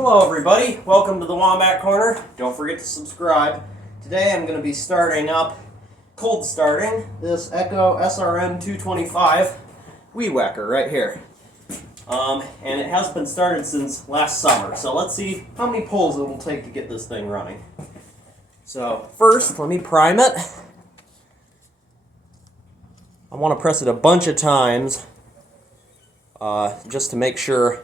Hello everybody, welcome to the Wombat Corner. Don't forget to subscribe. Today I'm going to be starting up, cold starting, this Echo SRM 225 weed whacker right here. And it has been started since last summer, so let's see how many pulls it will take to get this thing running. So first, let me prime it. I want to press it a bunch of times just to make sure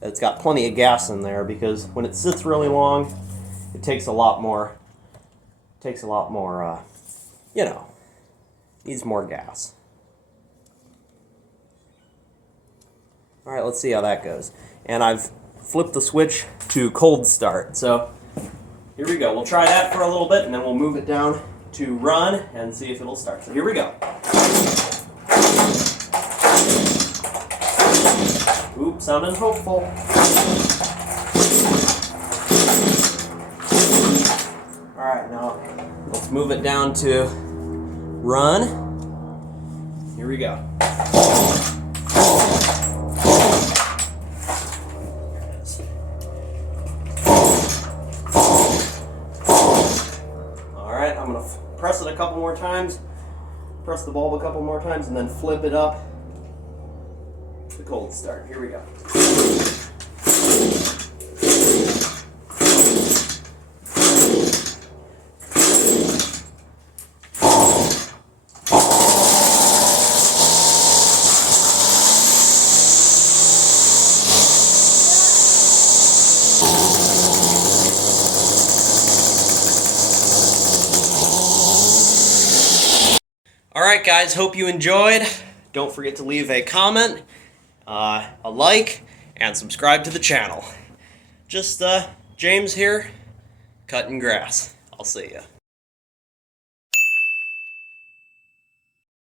it's got plenty of gas in there, because when it sits really long, it takes a lot more, needs more gas. Alright, let's see how that goes. And I've flipped the switch to cold start, so here we go. We'll try that for a little bit, and then we'll move it down to run and see if it'll start. So here we go. Oops, sounding hopeful. Alright, now let's move it down to run. Here we go. Alright, I'm going to press it a couple more times, press the bulb a couple more times, and then flip it up. The cold start. Here we go. Alright guys, hope you enjoyed. Don't forget to leave a comment, a like, and subscribe to the channel. Just James here, cutting grass. I'll see ya.